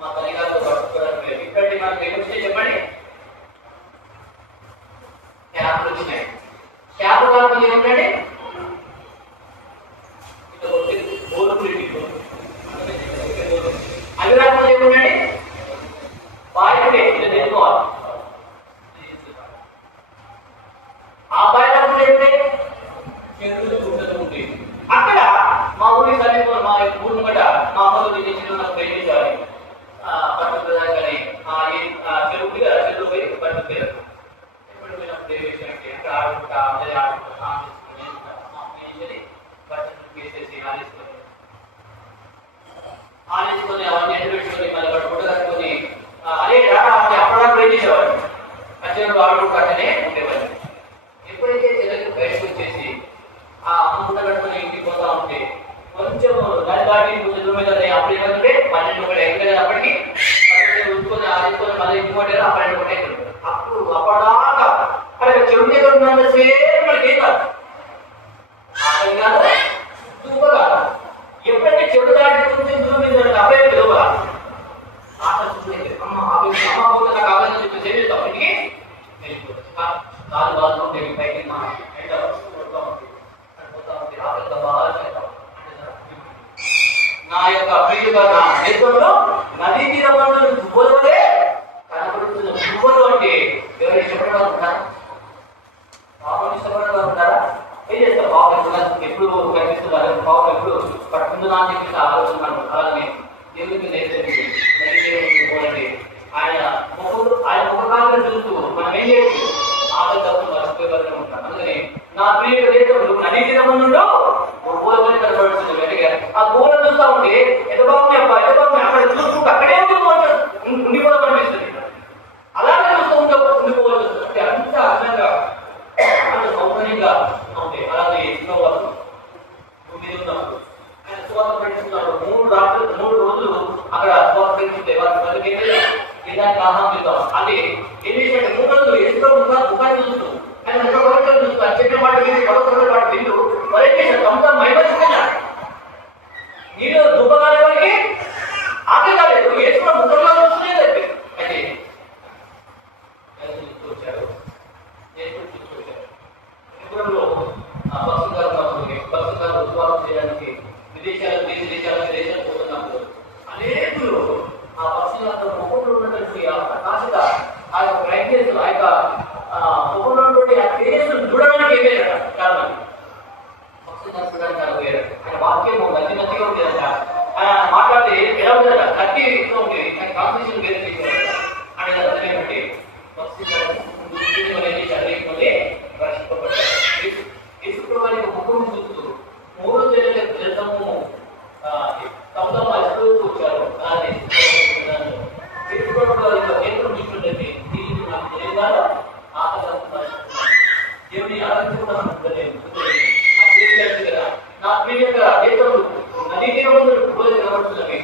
మా తల్లిగారితో పట్టుకోవడానికి లేదు. ఇక్కడి మనకు ఏమొచ్చినాయి చెప్పండి? క్యాప్లు వచ్చినాయి. క్యాప్ కాకుండా ఏముందండి? అవి రాకుండా ఏముందండి? పాయింటే ఇది తెలుసుకోవాలి. ఆ పాయింట్ ఏంటంటే చేతులు చూపుతూ ఉంటుంది. అక్కడ మా ఊరి సమీపంలో మా ఊరిని బట్ట మా అమ్మలు చేసిన ప్రయత్నించాలి పట్టు కానీ చెరువుగా చెరువు పోయి పట్టు పేరు ఎప్పుడు పోయినప్పుడు ఏ విషయం అంటే అక్కడ ఆడుకుంటా ఆడుకుంటా బట్టలు వేసేసి ఆనేసుకొని అవన్నీ ఎండు పెట్టుకొని మళ్ళీ పట్టు గుడ్డ కట్టుకొని అదే రాడా అంటే అప్పటిదాకా ప్రయత్నించేవాడు. అచ్చడు ఆడుకుంటానే ఉండేవాడు. ఎప్పుడైతే జగన్ బయటకు వచ్చేసి ఆ అమ్మ గుడ్డ కట్టుకొని ఇంటికి పోతా ఉంటే కొంచెం నది దాటి కొంచెం మీద అప్పుడు ఏమంటే 12 ఎక్కడ అప్పటికి ఉంచుకొని ఆడుకొని మళ్ళీ ఇంకోటి ఆ 12 అప్పుడు అప్పటిదాకా అక్కడ చెడు మీద ఉన్నంతసేపు మనకి ఏం కాదు దుబ్బగా. ఎప్పుడైతే చెడు దాటి కొంచెం దూరం మీద అప్పుడే తెలుగుగా ఆకర్షించే అమ్మ అమ్మ పోతే నాకు ఆలోచన చెప్పి తెలియదు అప్పటికి వెళ్ళిపోతుంది. కాలు బాగుంటే పైకి ఎండ పోతా ఉంది పోతా ఉంది ఆకలితో బాగా చేస్తాం. నా యొక్క ప్రియుల నా దేశంలో నదీ తీరమందు దుబ్బలే కనబడుతున్న దుబ్బలు అంటే ఎవరు ఇష్టపడేవారు ఉంటారా? పాపం ఇష్టపడేవారు ఉంటారా? ఏం చేస్తారు? పాపం ఎప్పుడు కనిపిస్తున్నారు? పాపం ఎప్పుడు పట్టుకుంటున్నా అని చెప్పి ఆలోచన అలానే దేవుడికి పోలండి. ఆయన ముఖకాలను చూస్తూ మనం ఏం చేయొచ్చు? ఆకలి తప్పు మర్చిపోయేవారు ఉంటాం. అందుకని నా ప్రియుల దేశంలో నదీ తీరమందు గోళమని కనబడుతుంది. వెంటగా ఆ గోళం చూస్తా ఉంటే ఎంత బాగుంది అబ్బా ఎంత బాగుంది అక్కడ చూసుకుంటూ అక్కడే ఉండిపోవడం అనిపిస్తుంది. అలాగే చూస్తూ ఉండిపోవాలి. అంటే అంత అందంగా అంత సౌకర్యంగా ఉంటాయి. అలాగే ఎన్నో వాళ్ళు మీద ఉన్నప్పుడు ఆయన స్వార్థ పెట్టుకున్నాడు. 3 రోజులు అక్కడ స్వార్థ పెట్టుకుంటే వారికి ఏదానికి ఆహారం చేద్దాం అంటే ఏం చేసినట్టు 3 రోజులు ఎన్నో ముఖాన్ని చూస్తూ ఆయన చూస్తూ చెప్పిన మాట విని పదకొండు మాట వింటూ పరీక్ష తమ మైమర్చిపోయినాడు. నీళ్ళు దుబ్బగానే వారికి ఆకలి కాలేదు. వేసుకున్న ముఖంలో చూసుకునేది అయితే వచ్చారు ఎప్పుడులో బస్సు గారు ఉద్వాసం చేయడానికి దేశాలకు పోతున్నప్పుడు అనేకులు ఆ బస్సులంతా ముఖంలో ఉన్నటువంటి కాసిక ఆ యొక్క బ్రైట్నెస్ ఆ యొక్క ముఖంలో ఉన్నటువంటి ఆ తేజస్సు చూడడానికి ఏమేరట కారణం ఆయన వాక్యం నచ్చిగా ఉండేదంట. ఆయన మాట్లాడితే ఎలా ఉండదట నచ్చిగా ఉండేది. ఆయన కాంపిటీషన్ వేరే చేసేవాడు. ఆయన అర్థం ఏమంటే రక్షింపబడ్డారు. ముఖం చూస్తూ 3 నెలల క్రితము తమ వచ్చారు. కేంద్రం చూస్తుంటే నాకు తెలియదా దేవుని ఆరాధించుకున్నాను నా ప్రియ దేశంలో నదీ తీరమందు కనబడుతున్నవి.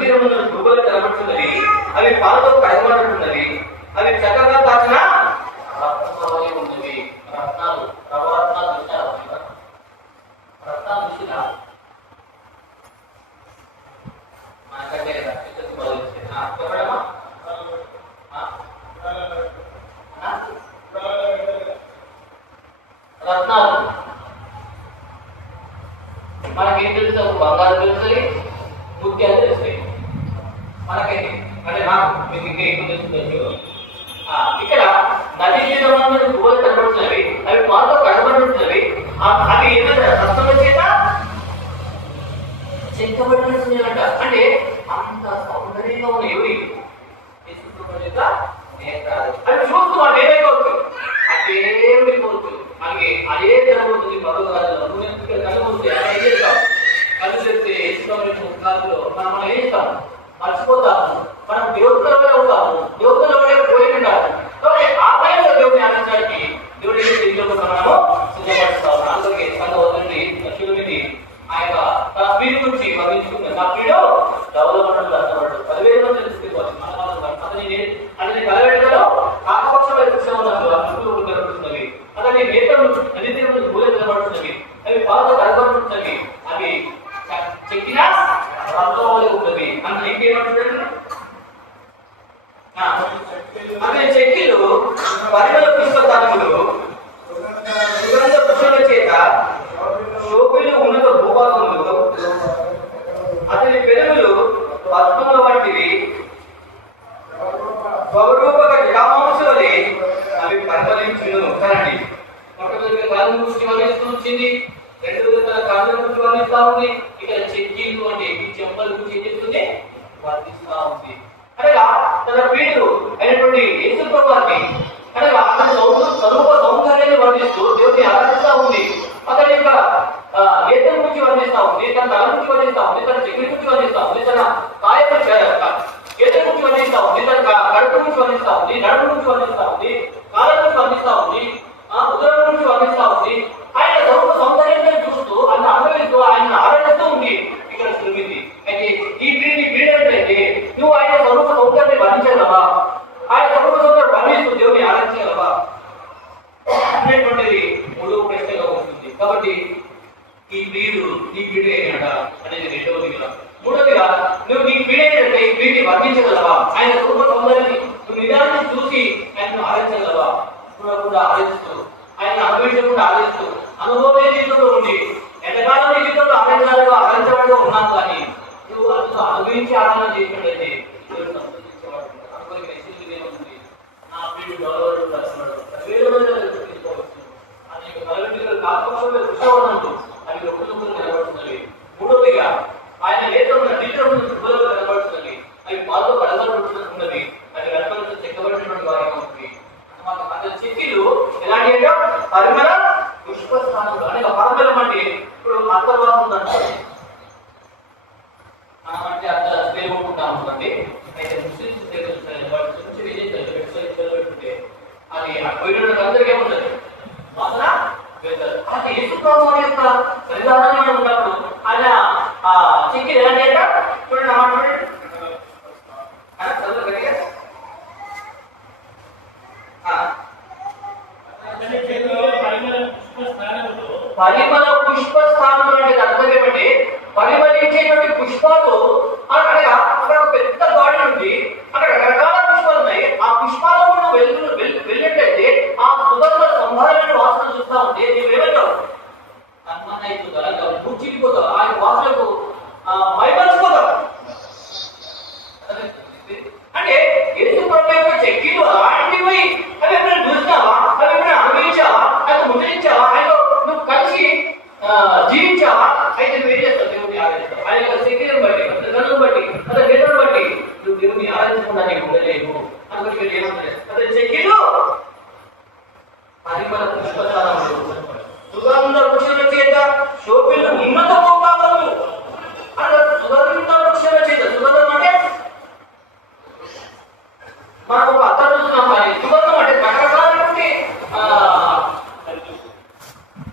తీరమున గుబ్బలు కనబడుతున్నవి, అవి పాలతో కడగబడుతున్నవి, అవి చక్కగా దాచిన రత్నాలు ఉన్నవి. రత్నాలు నవరత్నాలు చూసారా? రత్నాలు చూసినా మనకంటే చెప్పడమా? రత్నాలు మనకేం తెలుసు? బంగారు తెలుస్తుంది, ముత్యాలు తెలుస్తాయి మనకైతే. అంటే నాకు మీకు ఇంకా ఎక్కువ తెలుస్తుంది. ఇక్కడ నది తీరమందు గువ్వలు కనబడుతున్నవి, అవి పాలతో కనబడుతున్నవి, అవి ఏంటంటే రత్నముల చేత చెక్కబడుతున్నాయంట. అంటే అంత సౌందర్యంగా ఉన్న ఎవరి చేత నేత్రాలు అది చూస్తూ మనం ఏమైపోవచ్చు? అదేమి పోవచ్చు. మనకి అదే కనబడుతుంది. కనుగొంటే అలా ఏం చేస్తాం? కళ్ళు చెప్తే కాలంలో మనం ఏం చేస్తాం? మర్చిపోతాము. మనం దేవతలలోనే ఉంటాము, దేవతలలోనే పోయి ఉంటాము. కాబట్టి ఆ భయంలో దేవుడిని ఆనందించడానికి దేవుడి మనము సిద్ధపడుతాము. అందుకే సంఘవతండి శివుడిని ఆయన తన స్పీడ్ గురించి వర్ణించుకున్న నా స్పీడు డెవలప్మెంట్ అర్థపడ్డాడు. 10,000 మంది తెలుసుకోవాలి. అతని కలవేటలో కాకపక్షమైన దృశ్యం కనబడుతున్నవి, అతని నేతలు నది తీరం భూమి కనబడుతున్నవి, అవి పాలతో కనబడుతున్నవి, అవి చెక్కిన రత్నాలు ఉన్నవి. అందులో ఇంకేమంటున్నాడు? అవి చెక్కిలు పరిమళ పుష్పదానములు సుగంధ పుష్పముల చేత శోభిలు ఉన్నత భూభాగములు, అతని పెదవులు పద్మముల వంటివి, స్వరూపక జటామాంసవలే అవి పరిమళించును. కనండి, మొట్టమొదటి కాలం గురించి వర్ణిస్తూ వచ్చింది, రెండవది తన కాలం గురించి వర్ణిస్తా ఉంది. ఇక్కడ చెక్కీలు అంటే ఈ చెంపల గురించి ఏం చేస్తుంది? వర్ణిస్తా ఉంది. అనగా తన పీడు అయినటువంటి యేసు ప్రభువుని అనగా అతని స్వరూప సౌందర్యాన్ని వర్ణిస్తూ దేవుడిని ఆరాధిస్తా ఉంది. అతని యొక్క ఏతల గురించి వర్ణిస్తా ఉంది, తన తల గురించి వర్ణిస్తా ఉంది, తన చెక్కిలి గురించి వర్ణిస్తా ఉంది, తన కాయక ఏతల గురించి వర్ణిస్తా ఉంది, తన కడుపు గురించి వర్ణిస్తా ఉంది, నడుము గురించి వర్ణిస్తా ఉంది, కాళ్ళ గురించి వర్ణిస్తా ఉంది, ఉదరం గురించి వర్ణిస్తా ఉంది. ఆయన స్వరూప సౌందర్యాన్ని చూస్తూ ఆయన అనుభవిస్తూ ఆయన ఆరాధిస్తూ ఉంది ఇక్కడ చూపింది. అయితే ఈ పీడ అంటే నువ్వు ఆయన స్వరూప సౌందర్యాన్ని వర్ణించగలవా? ఆయన స్వరూప సౌందర్యం వర్ణిస్తూ దేవుని ఆరాధించగలవా అనేటువంటిది మూడవ ప్రశ్నగా ఉంటుంది. కాబట్టి ఈ పీడు నీ పీడ ఏంట అనేది రెండవదిగా. మూడవదిగా నువ్వు నీ పీడ ఏంటంటే ఈ పీడిని వర్ణించగలవా? ఆయన స్వరూప సౌందర్యాన్ని నువ్వు నిదానం చూసి ఆయనను ఆరాధించగలవా? కూడా ఆరాధిస్తూ ఆయన అనుభవించకుండా ఆరాధిస్తూ అనుభవే జీవితంలో ఉండి ఎంతకాలం నీ జీవితంలో ఆరాధించబడిగా ఉన్నావు. కానీ నువ్వు అందులో అనుభవించి ఆరాధన చేసినట్లయితే దేవుడు సంతోషించేవాడు. అనుభవించిన ఏముంది? నా పీడు డెవలప్మెంట్ రాస్తున్నాడు. తీసుకోవచ్చు అనేక కలవెంటులు కాకపోతే కృష్ణవనంటూ అవి ఒకరు కనబడుతున్నవి. మూడవదిగా ఆయన నేత్రమున నీత్రములు కనబడుతున్నవి, అవి పాలతో కడగబడుతున్నవి, అవి రత్నంతో చెక్కబడినటువంటి వారిగా ఉంటుంది. అతని చెక్కిలు ఎలాంటి అంటే పరిమళ పుష్పస్థానంలో అనేక పరిమళం అంటే ఇప్పుడు అర్థవాసం ఉందంటే మనం అంటే అర్థ తెలుగుకుంటాం అనుకోండి. అయితే ముస్లిమ్స్ పెట్టుకుంటే అది ఆ పోయిన అందరికీ ఏముండదు, వాసన వెళ్తారు. అది యేసుప్రభువు యొక్క సన్నిధానంలో ఉన్నప్పుడు ఆయన ఆ చెక్కిలు ఎలాంటి అంటే చూడండి అన్నమాట. పరిమళ పుష్ప స్థానంలో అంటే అర్థం ఏమంటే పరిమళించేటువంటి పుష్పాలు అనగా అక్కడ పెద్ద గాడి ఉంది, అక్కడ రకరకాల పుష్పాలు ఉన్నాయి. ఆ పుష్పాలు కూడా వెళ్ళినట్లయితే ఆ సుగంధ సంభారమైన వాసన చూస్తా ఉంటే నీవేమంటావు? అనుమానం అయిపోతావు, కూర్చిపోతావు, ఆ వాసనకు మైమర్చిపోతావు. అంటే యేసు ప్రభు యొక్క చెక్కిలు అలాంటివి అవి ఎప్పుడైనా చూసినావా? అవి ఎప్పుడైనా అనుభవించావా? అది ముద్రించావా? ఆయన నువ్వు కలిసి జీవించావా? అయితే నువ్వు ఏం చేస్తావు? దేవుడిని ఆరాధిస్తావు. ఆయన యొక్క శక్తిని బట్టి, ధనం బట్టి, అతని వేదన బట్టి నువ్వు దేవుడిని ఆరాధించకుండా నీకు ఉండలేవు. అందుకే మీరు ఏమంటారు? అతని చెక్కిలు పరిమళ పుష్పస్థానములు సుగంధ పుష్పముల చేత శోభిల్లు ఉన్నత భూభాగములు అంటే సుగంధ పుష్పముల చేత. సుగంధం అంటే మనకు ఒక అర్థం చూస్తున్నాం. కానీ సుగంధం అంటే రకరకాలైనటువంటి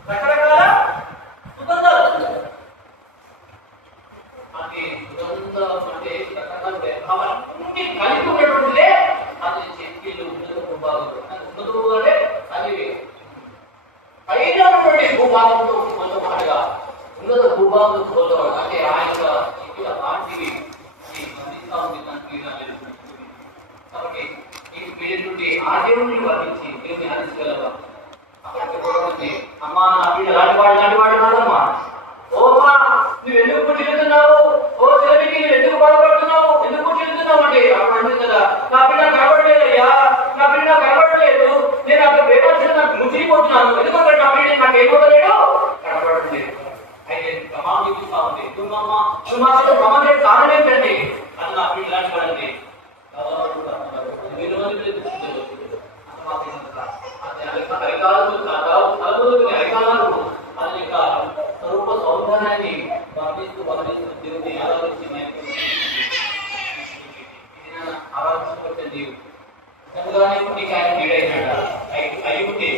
రకరకాల సుగంధాలు. అది సుగంధం అంటే కాబట్టి ఈ పేరు నుండి ఆ దేవుడిని వర్ణించి దేవుని ఆదించగలవా? అక్కడ అమ్మా నా బిడ్డ లాంటి వాడు కాదమ్మా. ఓ అమ్మా నువ్వు ఎందుకు చెల్లుతున్నావు? ఓ చెల్లికి నువ్వు ఎందుకు బాధపడుతున్నావు? ఎందుకు చెల్లుతున్నావు అంటే అప్పుడు అంటే కదా నా బిడ్డ కనబడలేదయ్యా, నా బిడ్డ కనబడలేదు, నేను అక్కడ వేయాల్సిన నాకు ముసిరిపోతున్నాను. ఎందుకంటే నా బిడ్డ నాకు ఏమవుతలేడు, కనబడట్లేదు. అయితే ప్రమాణం చూపిస్తా ఉంది. నువ్వు మాకు ప్రమాణం కారణం ఏంటండి? అది నా బిడ్డ లాంటి వాడండి. స్వరూప సౌందర్యాన్ని వర్ణిస్తూ దేవుని ఆరాధించి ఆరాధించబడిన దేవుడు నిజంగానే నీకు ఆయన వీడైనాడు అయి ఉంటే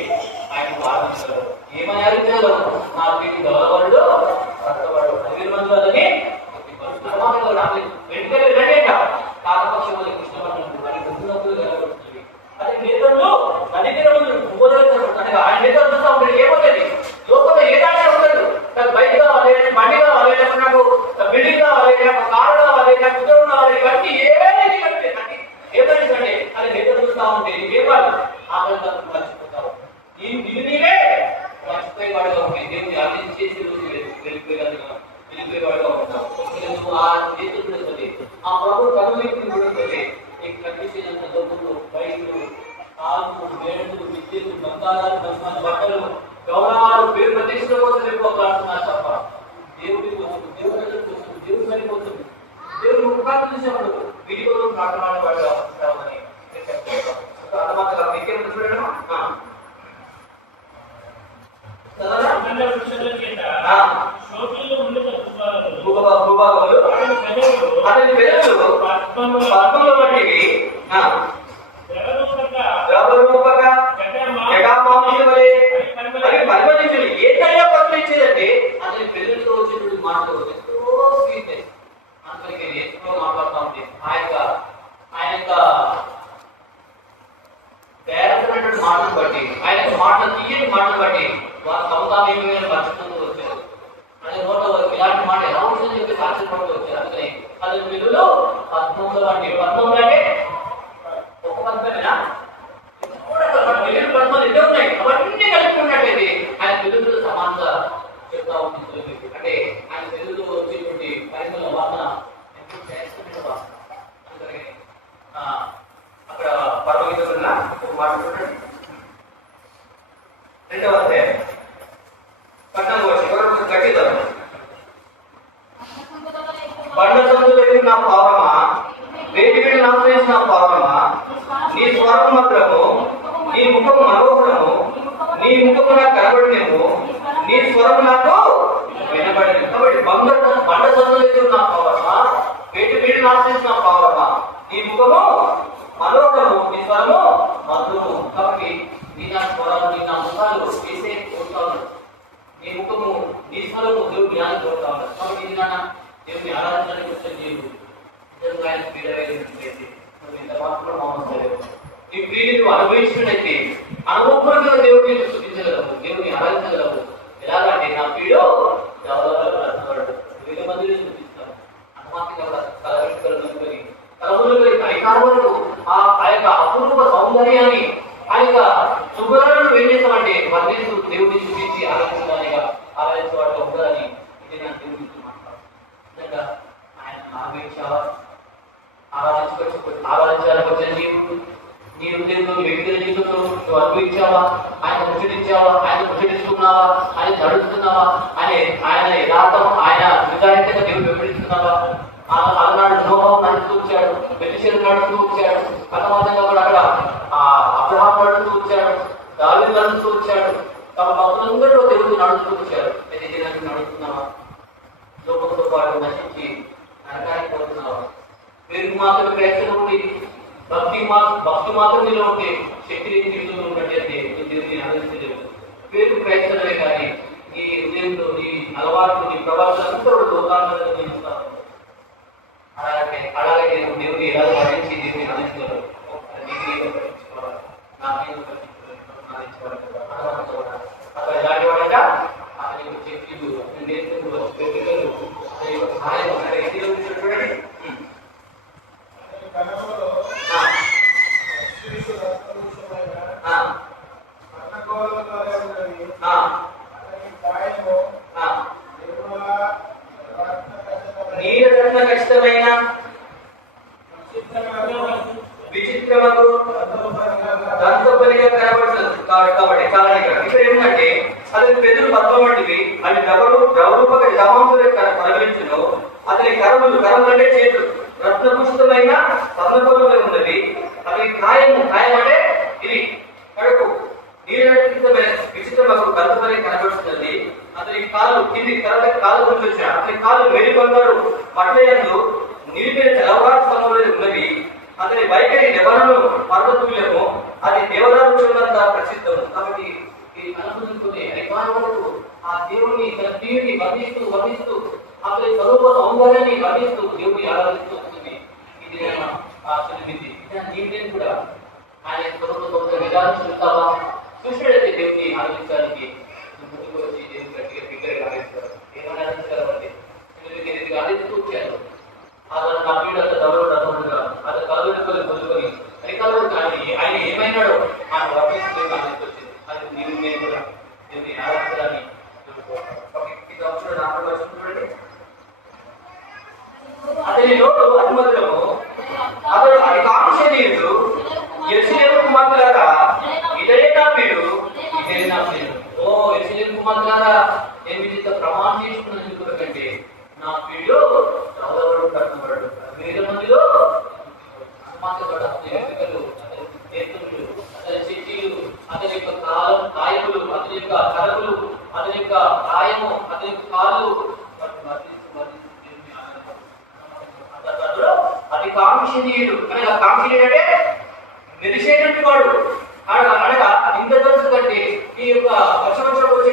ఆయన ఆరాధించగలరు. ఏమని ఆరాధించగలరు? నా వీటి గౌరవాడు రక్తవాడు 10,000 మంది వాళ్ళని వెంటనే వెళ్ళేట కాకపక్షం కృష్ణపట్నం అదే నేతలు నది తీరంలో అనగా ఆయన నేతలు చూస్తా ఉంటాడు. ఏమవుతుంది లోపల ఏదాన్ని ఉంటాడు, నాకు బైక్ కావాలి, బండి కావాలి, లేకపోతే నాకు బిల్డింగ్ కావాలి, నాకు కారు కావాలి, నాకు ఉద్యోగం కావాలి, ఇవన్నీ ఏది కంటే ఏదండి కంటే అది నేతలు చూస్తా ఉంటే నీకేవాడు ఆకలి మర్చిపోతావు. నీవే మర్చిపోయేవాడుగా ఉంటాయి. దేవుని ఆలోచించేసి వెళ్ళిపోయేవాడుగా ఉంటావు. ఆ నేతలు ఆ ప్రభు కనువింపుని చూడకపోతే నీకు కనిపించేంత డబ్బులు, బైకులు, కాళ్ళు, వేళ్ళు, విద్యుత్, బంగారాలు, బట్టలు, గౌరవాలు, పేరు ప్రతిష్ట కోసం వెళ్ళిపోతున్నారు తప్ప దేవుడి కోసం, దేవుడి కోసం, దేవుడి పని కోసం, దేవుడు ముఖాన్ని చూసేవాడు వీటి కోసం ప్రార్థన వాడు అని చూడడం. అతని పెదవులు పద్మముల వంటివి, ద్రవరూపగా జటామాంసముల వలె అవి పరిమళించును. ఏంటయ్యా పరిమళించేదంటే అతని పెదవులతో వచ్చినటువంటి మాటలు ఎంతో స్వీట్నెస్. అందుకే ఎంతో మాట్లాడుతూ ఉంటే ఆయన యొక్క డైరెక్ట్ మాటలు బట్టి, ఆయన మాటలు తీయని మాటలు బట్టి వారు సమతామేమైనా పంచుకుంటూ వచ్చారు. అదే నోట ఇలాంటి మాట ఎలా ఉంటుందని చెప్పి సాక్షిపడుతూ వచ్చారు. అందుకని అతని పెదవులు పద్మముల వంటి. పద్మములు అంటే ఒక పద్మమేనా? పద్మాలు ఎన్నో ఉన్నాయి. అవన్నీ కలిపి ఉన్నట్టయితే ఆయన పెదవులతో సమానంగా చెప్తా ఉంటుంది. అంటే ఆయన పెదవులతో వచ్చేటువంటి పరిమళ వాసన ఎంతో శ్రేష్టమైన వాసన. అందుకని అక్కడ పర్వగీతలో ఒక మాట చూడండి. 2వ అధ్యాయం 14వ వచనం గట్టిదం. బండసందులకు నా పావమా, వేటి వేడి నాశనం నా పావమా, నీ స్వరం మాత్రము, నీ ముఖము మనోహరము, నీ ముఖము నాకు కనబడినము, నీ స్వరం నాకు వినబడి. కాబట్టి బండసందులకు నా పావమా, వేటి వేడి నాశనం నా పావమా, నీ ముఖము మనోహరము, నీ స్వరము మధురము. కాబట్టి నీ నా స్వరాలు, నీ నా ముఖాలు వేసే కోరుతా ఉన్నాడు. నీ ముఖము, నీ స్వరము దేవుడు జ్ఞానం కోరుతా ఉన్నాడు. కాబట్టి ఇది నాన్న దేవుని ఆరాధనకి వచ్చే దేవుడు నిజంగా ఆయన పీడవేసినట్లయితే నువ్వు ఇంత మాత్రం మౌనం. నీ ప్రియుని నువ్వు అనుభవించినట్లయితే అనుభవంగా దేవుడిని స్థుతించగలవు, దేవుని ఆరాధించగలవు. ఎలాగంటే నా ప్రియుడు ఎవరు 1000 మందిని స్థుతిస్తాను. అనుమానంగా కలవెట్టుకొని కలవులు అధికారులకు ఆ యొక్క అపూర్వ సౌందర్యాన్ని, ఆ యొక్క శుభ్రాలను ఏం చేస్తామంటే వర్ణిస్తూ దేవుడిని చూపించి ఆరాధించడానిగా ఆరాధించేవాడుగా ఉండాలని ఇది నాకు దేవుడి నిజంగా ఆయన ఆరాధించావా? ఆరాధించడానికి వచ్చిన నీ హృదయంలో వ్యక్తిగత జీవితంలో నువ్వు అనుభవించావా? ఆయన ముచ్చటించావా? ఆయన ముచ్చటిస్తున్నావా? ఆయన నడుస్తున్నావా? ఆయన యథార్థం, ఆయన నిర్ధారితంగా దేవుడు వెంబడిస్తున్నావా? అలనాడు నోహు నడుస్తూ వచ్చాడు, బెత్షెబా నడుస్తూ వచ్చాడు, కథమాతంగా కూడా అక్కడ అబ్రహాము నడుస్తూ వచ్చాడు, దావీదు నడుస్తూ వచ్చాడు, తమ భక్తులందరూ దేవుడు నడుస్తూ వచ్చారు. నడుస్తున్నావా? లోకంతో పాటు నశించి నరకానికి పోతున్నావా? పేరుకు మాత్రం ప్రయత్నం ఉండి భక్తి మాత్రం నీలో ఉంటే శక్తి జీవితంలో ఉన్నట్టయితే దేవుడిని ఆనందించలేదు. పేరుకు ప్రయత్నమే కానీ నీ హృదయంలో నీ అలవాట్లు, నీ ప్రవర్తనంతా లోకాలను జీవిస్తావు. అలాగే దేవుని ఎలా వర్ణించి దేవుని ఆనందించగలరు. అక్కడ ఎలాంటి వాడట అతని చెట్లు, నేతలు, వెతుకలు, సహాయం చూడండి. విచిత్రమకు దంతపరిగా కనబడుతుంది కాబట్టి చాలా ఇక్కడ ఏమిటంటే అతని పెదవులు పద్మం వంటివి, అవి ద్రవరూపక జపంతులు పరిగణించును. అతని కరములు అంటే చేతులు రత్నపుష్టమైన పద్మపూర్వకం ఉన్నది. అతని కాయం అంటే ఇది కడుపు నీళ్ళమైన విచిత్రమకు దంతపరి కనబడుతున్నది. అతని కాళ్ళు కింది తర్వాత కాలు గురించి వచ్చిన అతని కాళ్ళు వెలుకొంటారు పట్లయందు నిలిపిన తెల్లవారు సమయంలో ఉన్నవి. అతని వైఖరి ఎవరను పర్వతులము, అది దేవదారులంతా ప్రసిద్ధము. కాబట్టి ఈ అనుభూతి ఆ దేవుని తన ప్రియుని వర్ణిస్తూ అతని స్వరూప సౌందర్యాన్ని వర్ణిస్తూ దేవుని ఆరాధిస్తూ ఉంటుంది. ఇది ఆశ్రమించి జీవితం కూడా ఆయన స్వరూప సౌందర్య విధానం చూస్తావా? చూసినట్లయితే దేవుని ఆరాధించడానికి ముందుకు వచ్చి దేవుని గట్టిగా బిగ్గరగా ఆరాధిస్తారు. ఏమైనా ఆరాధిస్తారు అంటే ఆరాధిస్తూ వచ్చారు. అతను కంప్యూటర్ డబ్బులుగా అతను కలుగుని పొందుకొని అధికారులు కానీ ఆయన ఏమైనాడో ఆయన వర్ణిస్తూ ఆలోచించింది. అది నీవు నేను కూడా దేవుని ఆరాధించడాన్ని చూడండి. అతని నోటు అనుమతులము, అతడు అధికాంక్షణీయుడు. యెరూషలేము కుమార్తెలారా, ఇదే నా పేరు, ఇదే నా పేరు. ఓ యెరూషలేము కుమార్తెలారా, నేను మీతో ప్రమాణం చేసుకున్నది కొరకంటే నా పేరు చదవడు కట్టబడు. వేల మందిలో అతని చేతులు, అతని చెట్టీలు, అతని యొక్క కాయములు, అతని యొక్క కరములు, అతని యొక్క కాయము, అతని యొక్క కాళ్ళు అది కాంక్షణీయుడు. అనగా కాంక్షణీయుడు అంటే మెరిసేటువంటి వాడు. అనగా ఇంత కంటే ఈ యొక్క వర్షం వచ్చి